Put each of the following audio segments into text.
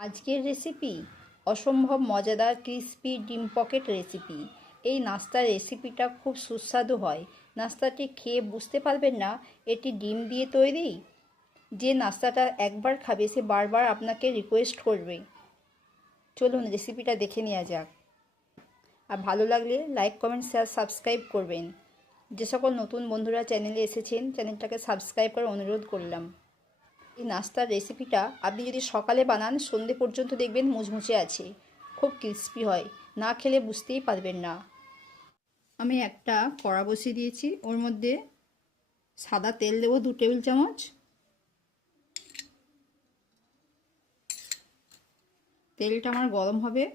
আজকের রেসিপি অসম্ভব মজাদার ক্রিসপি ডিম পকেট রেসিপি এই নাস্তার রেসিপিটা খুব সুস্বাদু হয়। নাস্তাটি খেয়ে বুঝতে পারবেন না, এটি ডিম দিয়ে তৈরি? যে নাস্তাটা একবার খাবে, সে বারবার আপনাকে রিকোয়েস্ট করবে। চলুন রেসিপিটা দেখে নেওয়া যাক। আর ভালো লাগলে লাইক কমেন্ট শেয়ার সাবস্ক্রাইব করবেন। যে সকল নতুন বন্ধুরা চ্যানেলে এসেছেন চ্যানেলটাকে সাবস্ক্রাইব করার অনুরোধ করলাম। এই নাস্তার রেসিপিটা আপনি যদি সকালে বানান, সন্ধে পর্যন্ত দেখবেন মুচমুচে আছে। খুব ক্রিস্পি হয়। না খেলে বুঝতেই পারবেন না। আমি একটা কড়া বসিয়ে দিয়েছি। ওর মধ্যে সাদা তেল দেবো দু টেবিল চামচ। তেলটা আমার গরম হবে।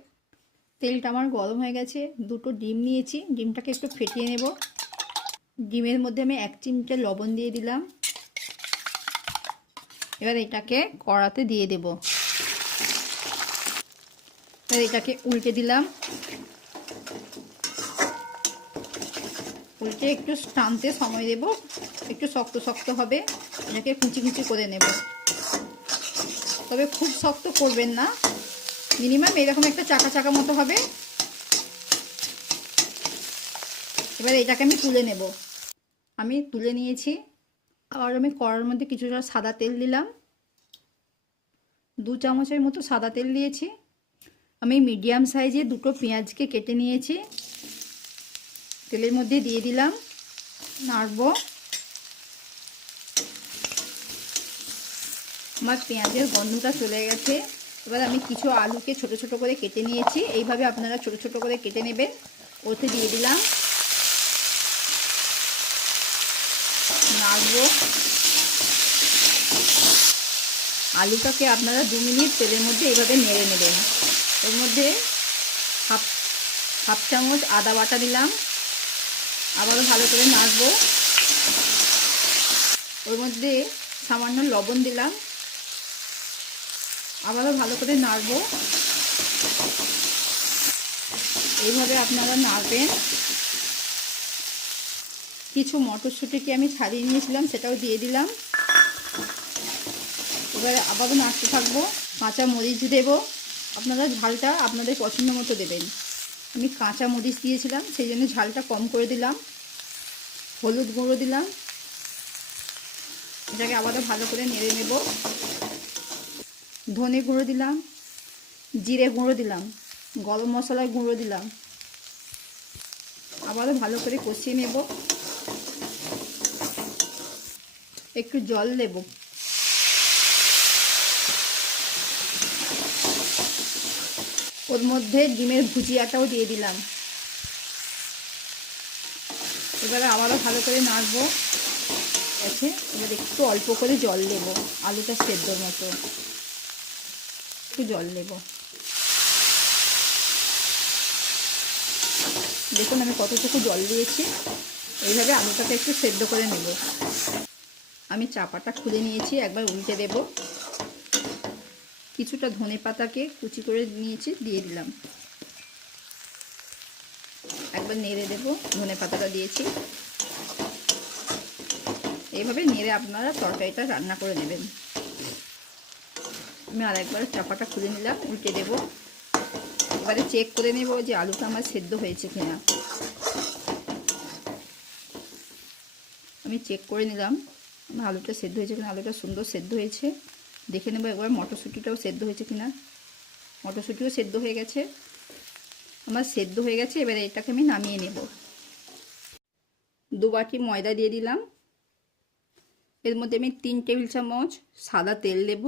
তেলটা আমার গরম হয়ে গেছে। দুটো ডিম নিয়েছি। ডিমটাকে একটু ফেটিয়ে নেব। ডিমের মধ্যে আমি এক চিমটে লবণ দিয়ে দিলাম। এবার এটাকে কড়াতে দিয়ে দেব। এবার এটাকে উল্টে দিলাম। উল্টে একটু টানতে সময় দেব। একটু শক্ত শক্ত হবে। এটাকে কুচি কুচি করে নেব। তবে খুব শক্ত করবেন না। মিনিমাম এরকম একটা চাকা চাকা মতো হবে। এবার এটাকে আমি তুলে নেব। আমি তুলে নিয়েছি। আর আমি কড়ার মধ্যে কিছুটা সাদা তেল দিলাম। দু চামচের মতো সাদা তেল দিয়েছি। আমি মিডিয়াম সাইজে দুটো পেঁয়াজকে কেটে নিয়েছি। তেলের মধ্যে দিয়ে দিলাম, নাড়ব। আমার পেঁয়াজের গন্ধটা চলে গেছে। এবার আমি কিছু আলুকে ছোট ছোট করে কেটে নিয়েছি। এইভাবে আপনারা ছোট ছোট করে কেটে নেবেন। ওতে দিয়ে দিলাম। নাড়ব। আলুটাকে আপনারা দু মিনিট তেলের মধ্যে এইভাবে নেড়ে নেবেন। এর মধ্যে হাফ হাফ চামচ আদা বাটা দিলাম। আবারও ভালো করে নাড়ব। ওর মধ্যে সামান্য লবণ দিলাম। আবারও ভালো করে নাড়ব। এইভাবে আপনারা নাড়বেন। কিছু মটরশুঁটিকে আমি ছাড়িয়ে নিয়েছিলাম সেটাও দিয়ে দিলাম। এবারে আবারও নাড়তে থাকব। কাঁচা মরিচ দেব। আপনারা ঝালটা আপনাদের পছন্দ মতো দেবেন। আমি কাঁচা মরিচ দিয়েছিলাম, সেই জন্য ঝালটা কম করে দিলাম। হলুদ গুঁড়ো দিলাম। এটাকে আবারও ভালো করে নেড়ে নেব। ধনে গুঁড়ো দিলাম। জিরে গুঁড়ো দিলাম। গরম মশলার গুঁড়ো দিলাম। আবারও ভালো করে কষিয়ে নেব। একটু জল দেব। ওর মধ্যে ডিমের ভুজিয়াটাও দিয়ে দিলাম। এবারে আবারও ভালো করে নাড়বো। আছে এবার একটু অল্প করে জল দেব, আলুটা সেদ্ধর মতো। একটু জল দেব। দেখুন আমি কতটুকু জল দিয়েছি। এইভাবে আলুটাকে একটু সেদ্ধ করে নেব। আমি চাপাটা খুলে নিয়েছি, একবার উল্টে দেব। কিছুটা ধনে পাতাকে কুচি করে নিয়েছি, দিয়ে দিলাম। একবার নেড়ে দেব, ধনে পাতাটা দিয়েছি। এইভাবে নেড়ে আপনারা তরকারিটা রান্না করে নেবেন। আমি আর একবার চাপাটা খুলে নিলাম, উল্টে দেব। এবারে চেক করে নেব যে আলুটা আমার সেদ্ধ হয়েছে কিনা। আমি চেক করে নিলাম। আলুটা সেদ্ধ হয়েছে কিনা, আলুটা সুন্দর সেদ্ধ হয়েছে। দেখে নেব একবার মটরশুঁটিটাও সেদ্ধ হয়েছে কিনা। মটরশুঁটিও সেদ্ধ হয়ে গেছে। আমার সেদ্ধ হয়ে গেছে, এবারে এটাকে আমি নামিয়ে নেব। দু বাটি ময়দা দিয়ে দিলাম। এর মধ্যে আমি তিন টেবিল চামচ সাদা তেল দেব।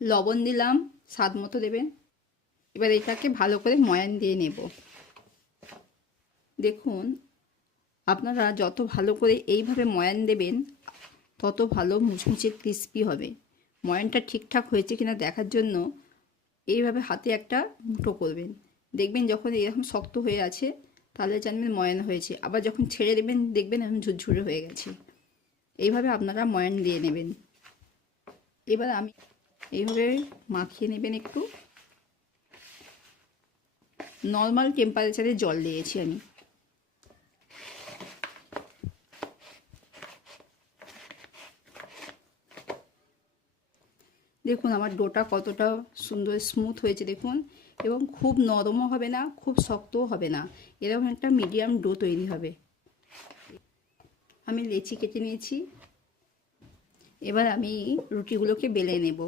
লবণ দিলাম, স্বাদ মতো দেবেন এবার এটাকে ভালো করে ময়ান দিয়ে নেব। দেখুন আপনারা যত ভালো করে এইভাবে ময়ান দেবেন, তত ভালো মুচমুচে ক্রিস্পি হবে। ময়ানটা ঠিকঠাক হয়েছে কিনা দেখার জন্য এইভাবে হাতে একটা মুঠো করবেন। দেখবেন যখন এরকম শক্ত হয়ে আছে, তাহলে জানবেন ময়ান হয়েছে। আবার যখন ছেড়ে দেবেন, দেখবেন এরকম ঝুরঝুরে হয়ে গেছে। এইভাবে আপনারা ময়ান দিয়ে নেবেন। এবার আমি এইভাবে মাখিয়ে নেবেন একটু। নর্মাল টেম্পারেচারে জল দিয়েছি আমি। দেখুন আমার ডোটা কতটা সুন্দর স্মুথ হয়েছে দেখুন, এবং খুব নরমও হবে না, খুব শক্তও হবে না। এরকম একটা মিডিয়াম ডো তৈরি হবে। আমি লেচি কেটে নিয়েছি। এবার আমি রুটিগুলোকে বেলে নেব।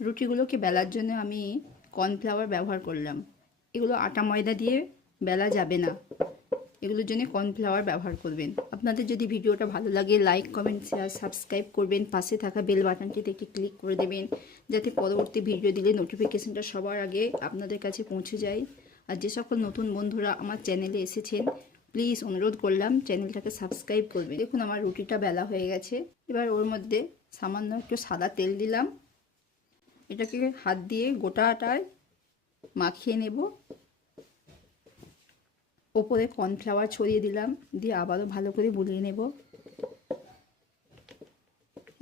রুটিগুলোকে বেলার জন্য আমি কর্নফ্লাওয়ার ব্যবহার করলাম। এগুলো আটা ময়দা দিয়ে বেলা যাবে না। এগুলোর জন্য কর্নফ্লাওয়ার ব্যবহার করবেন। আপনাদের যদি ভিডিওটা ভালো লাগে লাইক কমেন্ট শেয়ার সাবস্ক্রাইব করবেন। পাশে থাকা বেল বাটনটিতে একটি ক্লিক করে দেবেন, যাতে পরবর্তী ভিডিও দিলে নোটিফিকেশনটা সবার আগে আপনাদের কাছে পৌঁছে যায়। আর যে সকল নতুন বন্ধুরা আমার চ্যানেলে এসেছেন প্লিজ অনুরোধ করলাম চ্যানেলটাকে সাবস্ক্রাইব করবেন। দেখুন আমার রুটিটা বেলা হয়ে গেছে। এবার ওর মধ্যে সামান্য একটু সাদা তেল দিলাম। এটাকে হাত দিয়ে গোটাটায় মাখিয়ে নেব। ওপরে কর্নফ্লাওয়ার ছড়িয়ে দিলাম, দিয়ে আবারও ভালো করে বুলিয়ে নেব।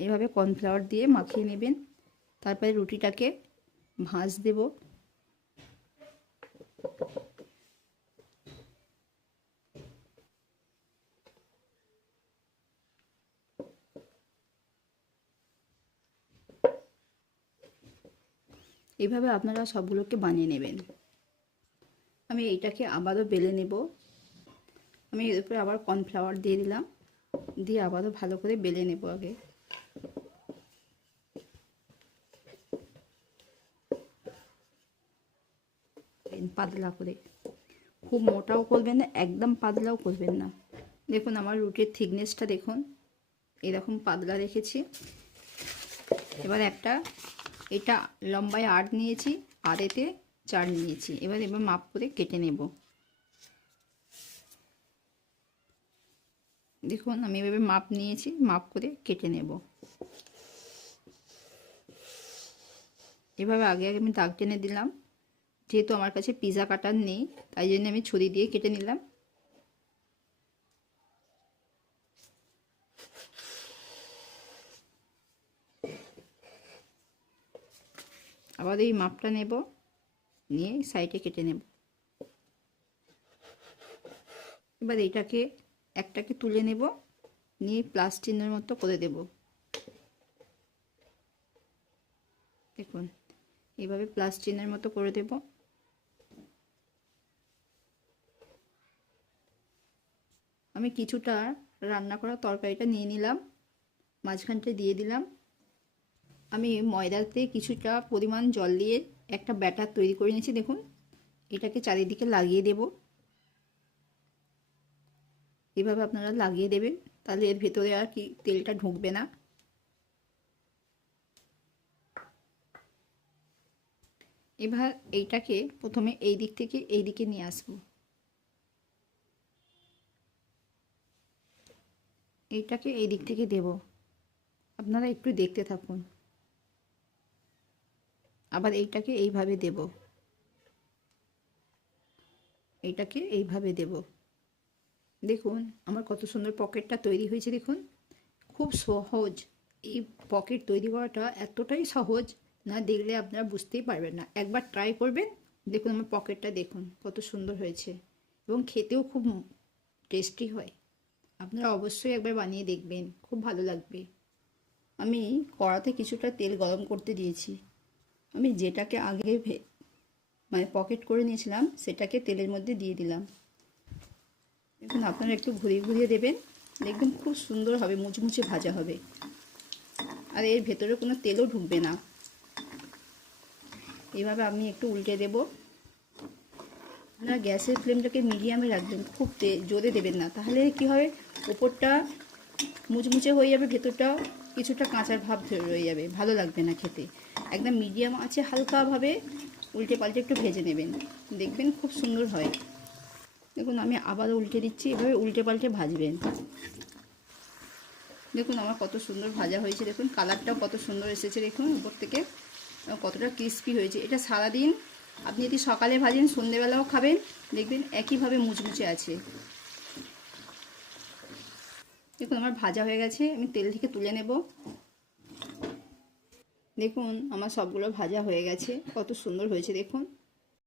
এভাবে কর্নফ্লাওয়ার দিয়ে মাখিয়ে নেবেন। তারপরে রুটিটাকে ভাঁজ দেব। এভাবে আপনারা সবগুলোকে বানিয়ে নেবেন। আমি এইটাকে আবারও বেলে নেব। আমি এর উপরে আবার কর্নফ্লাওয়ার দিয়ে দিলাম। দিয়ে আবারও ভালো করে বেলে নেব আগে। পাতলা করে। খুব মোটাও করবেন না, একদম পাতলাও করবেন না। দেখুন আমার রুটির থিকনেসটা দেখুন। এরকম পাতলা রেখেছি। এবার একটা, এটা লম্বায় আট নিয়েছি। আর এতে চার নিয়েছি। এবার এবার মাপ করে কেটে নেব। দেখুন, আমি এভাবে মাপ নিয়েছি, মাপ করে কেটে নেব। এভাবে আগে আগে আমি দাগ টেনে দিলাম। যেহেতু আমার কাছে পিজা কাটার নেই, তাই জন্য আমি ছুরি দিয়ে কেটে নিলাম। আবার এই মাপটা নেব। নিয়ে সাইডে কেটে নেব। এবার এইটাকে একটাকে তুলে নেব, নিয়ে প্লাস্টিনের মতো করে দেব। দেখুন এইভাবে প্লাস্টিনের মতো করে দেব। আমি কিছুটা রান্না করা তরকারিটা নিয়ে নিলাম, মাঝখানটা দিয়ে দিলাম। আমি ময়দাতে কিছুটা পরিমাণ জল দিয়ে একটা ব্যাটার তৈরি করে নিয়েছি, দেখুন। এটাকে চারিদিকে লাগিয়ে দেব। এভাবে আপনারা লাগিয়ে দেবেন, তাহলে এর ভেতরে আর কি তেলটা ঢুকবে না। এবার এইটাকে প্রথমে এই দিক থেকে এই দিকে নিয়ে আসব। এইটাকে এই দিক থেকে দেব। আপনারা একটু দেখতে থাকুন। আবার এইটাকে এইভাবে দেব। এইটাকে এইভাবে দেব। দেখুন, আমার কত সুন্দর পকেটটা তৈরি হয়েছে, দেখুন। খুব সহজ। এই পকেট তৈরি করাটা এতটাই সহজ না দেখলে আপনারা বুঝতেই পারবেন না। একবার ট্রাই করবেন, দেখুন আমার পকেটটা, দেখুন কত সুন্দর হয়েছে এবং খেতেও খুব টেস্টি হয়। আপনারা অবশ্যই একবার বানিয়ে দেখবেন, খুব ভালো লাগবে। আমি কড়াতে কিছুটা তেল গরম করতে দিয়েছি। আমি যেটাকে আগে মানে পকেট করে নিয়েছিলাম, সেটাকে তেলের মধ্যে দিয়ে দিলাম। দেখুন, আপনারা একটু ঘুরিয়ে ঘুরিয়ে দেবেন। দেখবেন খুব সুন্দর হবে, মুচমুচে ভাজা হবে। আর এর ভেতরে কোনো তেলও ঢুকবে না। এভাবে আমি একটু উল্টে দেব। আপনারা গ্যাসের ফ্লেমটাকে মিডিয়ামে রাখবেন, খুব জোরে দেবেন না। তাহলে কি হবে? ওপরটা মুচমুচে হয়ে যাবে ভেতরটা কিছুটা কাঁচার ভাব রয়ে যাবে, ভালো লাগবে না খেতে। একদম মিডিয়াম আছে, হালকাভাবে উল্টে পাল্টে একটু ভেজে নেবেন। দেখবেন খুব সুন্দর হয়। দেখুন, আমি আবারও উল্টে দিচ্ছি, এভাবে উল্টে পাল্টে ভাজবেন। দেখুন, আমার কত সুন্দর ভাজা হয়েছে। দেখুন, কালারটাও কত সুন্দর এসেছে। দেখুন, উপর থেকে কতটা ক্রিস্পি হয়েছে। এটা সারাদিন আপনি যদি সকালে ভাজেন, সন্ধেবেলাও খাবেন, দেখবেন একইভাবে মুচমুচে আছে। দেখুন, আমার ভাজা হয়ে গেছে, আমি তেল থেকে তুলে নেব। দেখুন, আমার সবগুলো ভাজা হয়ে গেছে, কত সুন্দর হয়েছে, দেখুন।